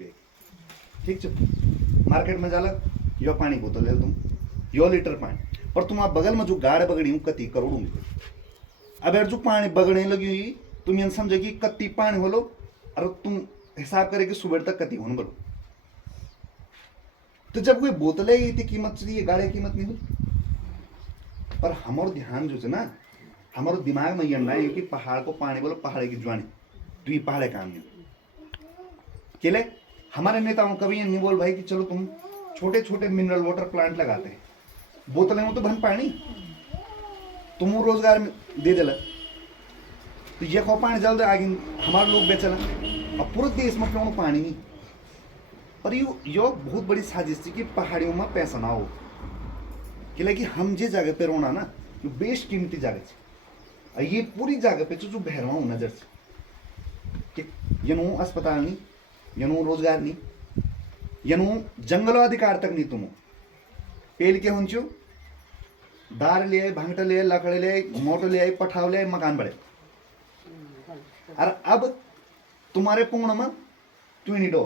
रुपये ठीक है। मार्केट में जाला यो पानी बोतल ले तुम यो लीटर पानी पर तुम आप बगल में जो गाड़ बगड़ी हूँ कति करोड़ों में। अब यार जो पानी बगड़ने लगी हुई तुम ये समझे कि कति पानी होलो और तुम हिसाब करे कि सुबह तक कति होने बोलो। तो जब कोई बोतलें इतनी कीमत से ये गाड़े कीमत नहीं हुई। पर हमारो ध्यान जो है ना हमारो दिमाग में ये ना है कि पहाड़ को पानी बोलो पहाड़ की ज्वानी तो ये पहाड़ काम नहीं केले। हमारे नेताओं कभी ये नहीं बोल भाई कि चलो तुम छोटे छोटे मिनरल वाटर प्लांट लगाते हैं बोतलें में तो भन पानी तुम रोजगार दे देला तो ये खो पानी जल्द आगे हमारे लोग बेचला अब पूरे देश में क्यों पानी नहीं। पर यो बहुत बड़ी साजिश थी कि पहाड़ियों में पैसा ना हो कि हम जे जगह पे रोना ना यो बेश कीमती जगह है ये पूरी जगह पे जो बहरवा हूँ नजर से यनु अस्पताल नहीं यनु रोजगार नहीं यनु जंगलों अधिकार तक नहीं तुम पेल के हुंचो दार ले भांगटा ले लकड़े ले मोटो ले पठाव ले मकान बड़े और अब तुम्हारे पूर्ण में तू नहीं डो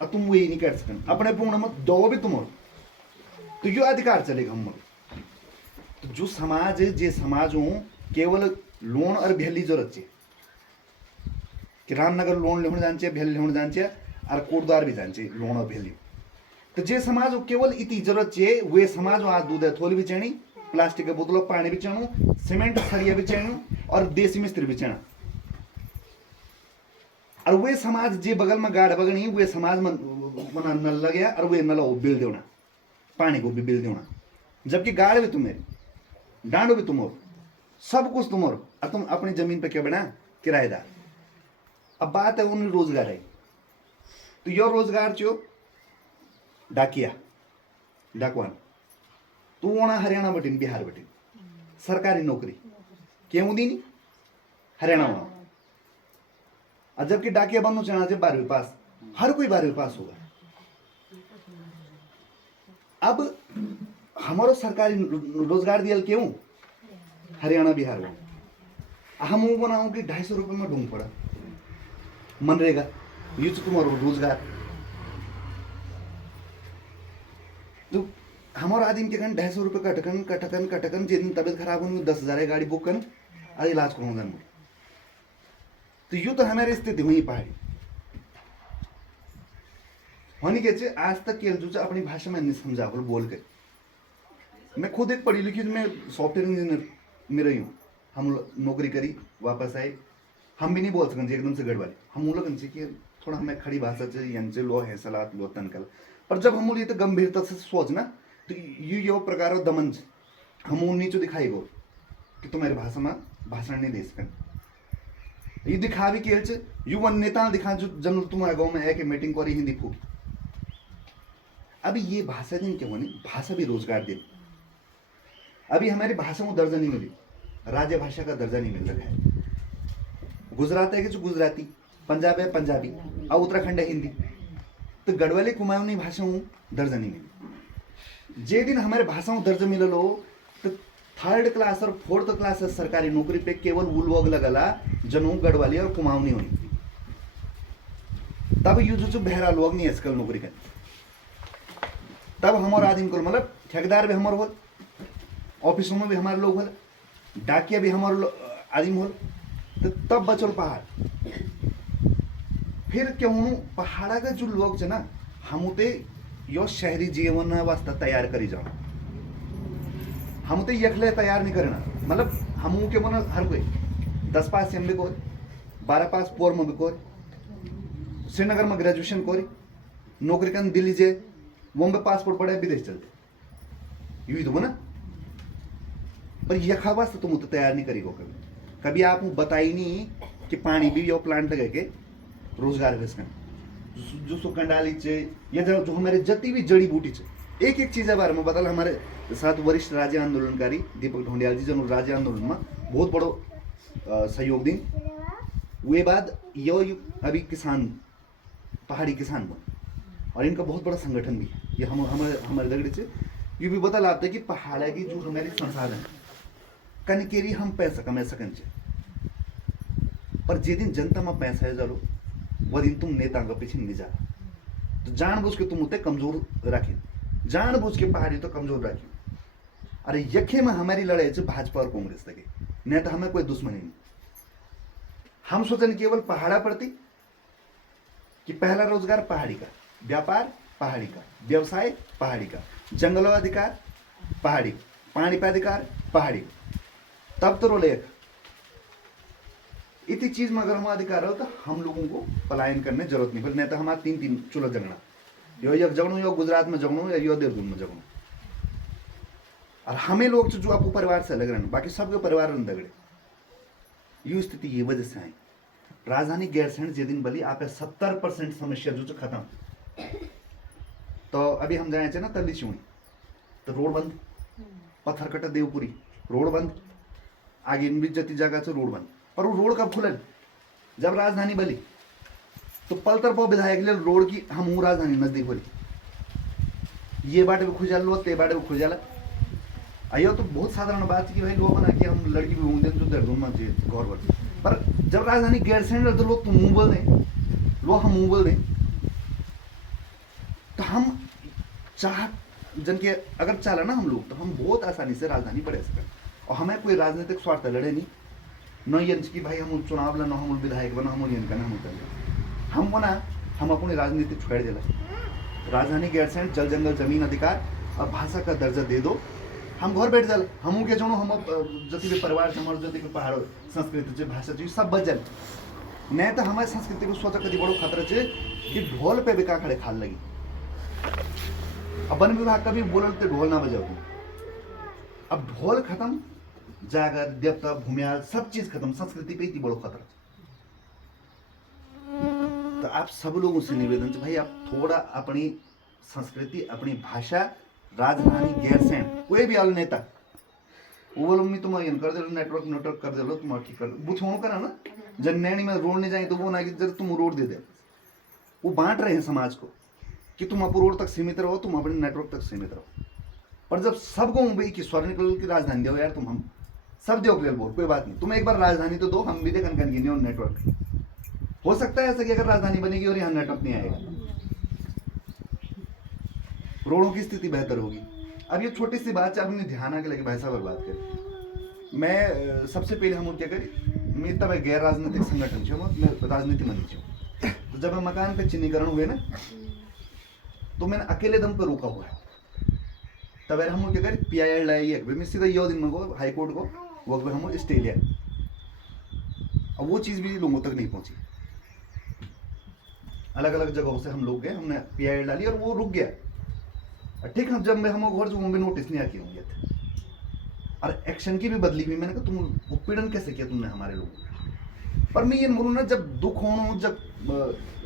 और तुम वही नहीं कर सकते अपने पूर्ण में दो भी तुम तो यो अधिकार चलेगा हम तो जो समाज जे समाज हूँ केवल लोन और भेली जरूरत है कि रामनगर लोन लेने जाने भेल लेने जाने और कोटद्वार भी जाने लोन और भेली तो जे समाज केवल इतनी जरूरत है वे समाज आज दूध थोली भी चेणी प्लास्टिक के बोतलों पानी भी चेणु सीमेंट सरिया भी चेणु और देसी मिस्त्री भी चेणा और वे समाज जे बगल में गाड़ बगनी वे समाज में नल लग गया और वे नल बिल देना पानी को भी बिल देना जबकि गाड़ भी तुम्हारी डांडो भी तुम सब कुछ तुम और तुम अपनी जमीन पे क्या बना किराएदार। अब बात है उन रोजगार है तो यो रोजगार जो डाकिया डाकवान तू वोना हरियाणा बटिन बिहार बटिन सरकारी नौकरी क्यों दी नहीं हरियाणा में और जबकि डाकिया बनना चाहना चाहिए 12वीं पास हर कोई 12वीं पास होगा। अब हमारो सरकारी रोजगार दियल क्यों हरियाणा बिहार में हम वो बनाऊं कि 250 रुपये में ढूंढ पड़ा मनरेगा ये तो तुम्हारा रोजगार तो हमारे आदमी के कन 250 रुपये कटकन कटकन कटकन जिस दिन तबियत खराब होने 10,000 गाड़ी बुक कर और इलाज कराऊंगा तो यूं तो हमारी स्थिति हुई पहाड़ी होनी के आज तक केल जो अपनी भाषा में नहीं समझा बोल के मैं खुद एक पढ़ी लिखी मैं सॉफ्टवेयर इंजीनियर में रही हूँ हम नौकरी करी वापस आए हम भी नहीं बोल सकते एकदम से गड़बड़ हम लोग कि थोड़ा हमें खड़ी भाषा चाहिए लो है सलाह लो तनकल पर जब हम ये तो गंभीरता से सोचना तो यो प्रकार दमन हम नीचो दिखाई गो कि तुम्हारी भाषा में भाषण नहीं दे सकते ये दिखा भी केल युवा नेता दिखा जो जन तुम्हारे गाँव में है कि मीटिंग करी हिंदी खूब अभी ये भाषा दिन क्या होनी भाषा भी रोजगार दिन अभी हमारी भाषा को दर्जा नहीं मिली राज्य भाषा का दर्जा नहीं मिल रहा है। गुजरात है कि जो गुजराती पंजाब है पंजाबी और उत्तराखंड है हिंदी तो गढ़वाली कुमाऊनी भाषाओं दर्जा नहीं मिली जे दिन हमारे भाषाओं दर्जा मिल लो तो 3rd क्लास और 4th क्लास सरकारी नौकरी पे केवल वो लोग लगला जनू गढ़वाली और कुमाऊनी हुई तब यू जो बहरा लोग नहीं आजकल नौकरी कर तब हमारे आदमी को मतलब ठेकेदार भी हमारे हो ऑफिसों में भी हमारे लोग हो डाकिया भी हमारे आदमी हो तो तब बचल पहाड़ फिर क्यों पहाड़ा का जो लोग ना हम यो शहरी जीवन वास्ता तैयार करी जाओ हम तो यखले तैयार नहीं करना मतलब हम के मन हर कोई 10 पास एम बी को 12 पास पोर में भी को श्रीनगर में ग्रेजुएशन कोरी नौकरी कर दिल्ली जे मुंबई पासपोर्ट पड़े विदेश चलते यू तो ना पर यखा वास्ते तुम तो तैयार नहीं करी कभी कभी आप बताई नहीं कि पानी भी यो प्लांट लगे के रोजगार बेचकर जो सुकंडाली या जो हमारे जति भी जड़ी बूटी एक एक चीज़ बारे में बता हमारे साथ वरिष्ठ राज्य आंदोलनकारी दीपक ढोंडियाल जी जो राज्य आंदोलन में बहुत बड़ो सहयोग दी वे बाद यो अभी किसान पहाड़ी किसान बन और इनका बहुत बड़ा संगठन भी है ये हमारे दगड़ी से ये भी बता लाते कि पहाड़ की जो हमारे संसाधन कनकेरी हम पैसा कमा सकन पर जे दिन जनता में पैसा है जरूर वह दिन तुम नेता का पीछे नहीं जा तो जानबूझ के तुम उते कमजोर रखे, जानबूझ के पहाड़ी तो कमजोर रखे। अरे यखे में हमारी लड़ाई है भाजपा और कांग्रेस तक, नहीं तो हमें कोई दुश्मनी नहीं। हम सोचन केवल पहाड़ा प्रति कि पहला रोजगार पहाड़ी का, व्यापार पहाड़ी का, व्यवसाय पहाड़ी का, जंगलों अधिकार पहाड़ी, पानी का अधिकार पहाड़ी, तब तो रोले इतनी चीज में अगर हम अधिकार हो तो हम लोगों को पलायन करने जरूरत नहीं, नहीं तो हमारा तीन तीन चूल्हा जगना, यो एक जगनू, यो गुजरात में जगनू, या यो देहरादून में जगनू। और हमें लोग जो आपको परिवार से अलग रहना, बाकी सबके परिवार में दगड़े। ये स्थिति ये वजह से आई। राजधानी गैरसैंण जे दिन बली आप 70% समस्या जो खत्म। तो अभी हम जाए ना तल्ली छिवनी तो रोड बंद, पत्थरकटा देवपुरी रोड बंद, आगे भी जति जगह से रोड बंद। पर वो रोड कब खुलल? जब राजधानी बली। तो पलतर पो विधायक ले रोड की हम राजधानी नजदीक बोली, ये बाटे भी खुजाल लो, ते बाटे भी खुजाला। आयो तो बहुत साधारण बात है कि भाई लोग बना कि हम लड़की भी घूमते जो देहरादून में घर पर, पर जब राजधानी गैरसैंण तो लोग तो मुंह बोल दें, लोग हम मुंह बोल दें। तो हम चाह जन के अगर चला ना हम लोग, तो हम बहुत आसानी से राजधानी बढ़ा सकें। और हमें कोई राजनीतिक स्वार्थ लड़े नहीं, न ये कि भाई हम चुनाव ला, न हम विधायक बना, हम ये करना, हम बना, हम अपनी राजनीति छोड़ दिला। राजधानी गैरसैंण जल जंगल जमीन अधिकार और भाषा का दर्जा दे दो, हम घर बैठ जाल। हमू के जोनो हम जति भी परिवार से, हमारे जति भी पहाड़ संस्कृति से, भाषा से सब बच जाए। नहीं तो हमारे संस्कृति को सोचा कभी बड़ो खतरा है कि ढोल पे बिका खड़े खाल लगी। अब वन विभाग का भी बोलल तो ढोल ना बजाओ तुम। अब ढोल खत्म, जागर देवता भूमियाल सब चीज खत्म, संस्कृति पे इतनी बड़ो खतरा। तो आप सब लोगों से निवेदन है भाई, आप थोड़ा अपनी संस्कृति, अपनी भाषा, राजधानी गैरसैंण कोई भी आल नेता वो बोलो मैं तुम ये कर दे, नेटवर्क कर दे लो, तुम ठीक कर बुथों करा ना। जब नैनी में रोड नहीं जाए तो वो ना कि जब तुम रोड दे दे, वो बांट रहे हैं समाज को कि तुम अपने रोड तक सीमित रहो, तुम अपने नेटवर्क तक सीमित रहो। पर जब सबको मुंबई की स्वर्ण की राजधानी दो यार, तुम हम सब दो क्लियर बोल, कोई बात नहीं, तुम एक बार राजधानी तो दो, हम भी देखन कर नेटवर्क। हो सकता है ऐसा कि अगर राजधानी बनेगी और यहाँ नेटवर्क नहीं आएगा, रोडों की स्थिति बेहतर होगी। अब ये छोटी सी बात है, आपने ध्यान आके लगे भाई साहब बात करें। मैं सबसे पहले हम क्या करी, मैं तब गैर राजनीतिक संगठन छो, मैं राजनीति में नहीं छो। तो जब मैं मकान पे चिन्हीकरण हुए ना, तो मैंने अकेले दम पर रोका हुआ है। तब हम क्या करें, PIL लाई मैं सीधा यो दिन में गो हाई कोर्ट को, वो हम स्टे लिया। अब वो चीज़ भी लोगों तक नहीं पहुंची। अलग अलग जगहों से हम लोग गए, हमने PIL डाली और वो रुक गया। ठीक है, जब मैं हम घर जो मुंबई नोटिस नहीं आके होंगे थे और एक्शन की भी बदली हुई। मैंने कहा तुम उत्पीड़न कैसे किया तुमने हमारे लोगों। पर मैं ये बोलूँ ना, जब दुख होना, जब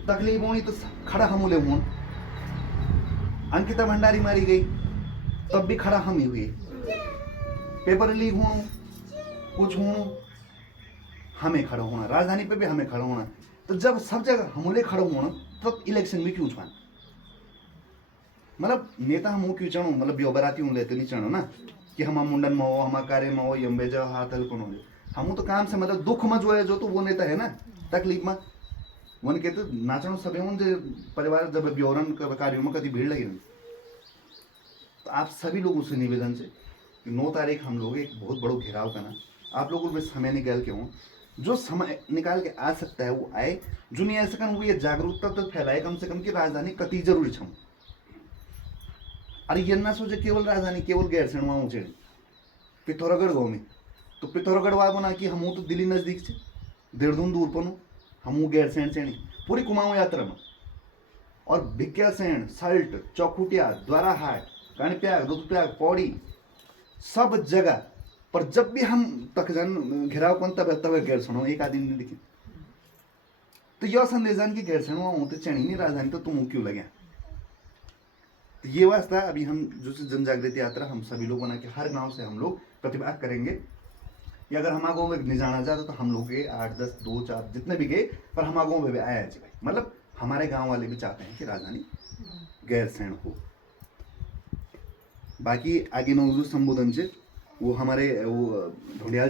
तकलीफ होनी तो खड़ा हम ले हों। अंकिता भंडारी मारी गई तब भी खड़ा हम ही हुए। पेपर लीक होना, कुछ होना, हमें खड़ा होना। राजधानी पे भी हमें खड़ा होना। तो जब सब जगह हमले खड़ा होना, तब इलेक्शन में क्यों छुआ? मतलब नेता हम क्यों चढ़ो, मतलब ब्योबराती हूँ लेते नहीं चढ़ो ना कि हम मुंडन में हो, हम कार्य में हो, यम्बे जो हाथ हल्को हो। हम तो काम से मतलब दुख में जो है, जो तो वो नेता है ना, तकलीफ में वन के तो नाचनो सब परिवार जब ब्योरन कार्यों में कभी भीड़ लगी। तो आप सभी लोगों से निवेदन से कि 9 तारीख हम लोग एक बहुत बड़ो घेराव करना। आप लोगों में समय निकाल के हों, जो समय निकाल के आ सकता है वो आए। जो नहीं आ सकन वो ये जागरूकता तो फैलाए कम से कम कि राजधानी कति जरूरी छम। अरे ये ना सोचे केवल राजधानी, केवल गैरसैंण वहाँ ऊँचे पिथौरागढ़ गाँव में, तो पिथौरागढ़ वाला ना कि हम तो दिल्ली नजदीक से, देहरादून दूर पनो, हम गैरसैंण से पूरी कुमाऊँ यात्रा में। और भिक्यासैंण, सल्ट, चौखुटिया, द्वाराहाट, कानीप्याग, रुद्रप्रयाग, पौड़ी, सब जगह पर जब भी हम तकजन घेराव कौन तब गैरसैंण एक आदमी ने दिखे। तो यह संदेश कि गैरसैंण वहाँ तो चैनी नहीं राजधानी, तो तुम क्यों लगे। तो ये वास्ता अभी हम जो जन जागृति यात्रा हम सभी लोग बना के हर गांव से हम लोग प्रतिभाग करेंगे। या अगर हमारे गाँव में नहीं जाना चाहता तो हम लोग गए 8, 10, 2, 4 जितने भी गए, पर हमारे गाँव में भी आया भाई। मतलब हमारे गाँव वाले भी चाहते हैं कि राजधानी गैरसैंण हो। बाकी आगे में जो संबोधन से वो हमारे वो ढोंडियाल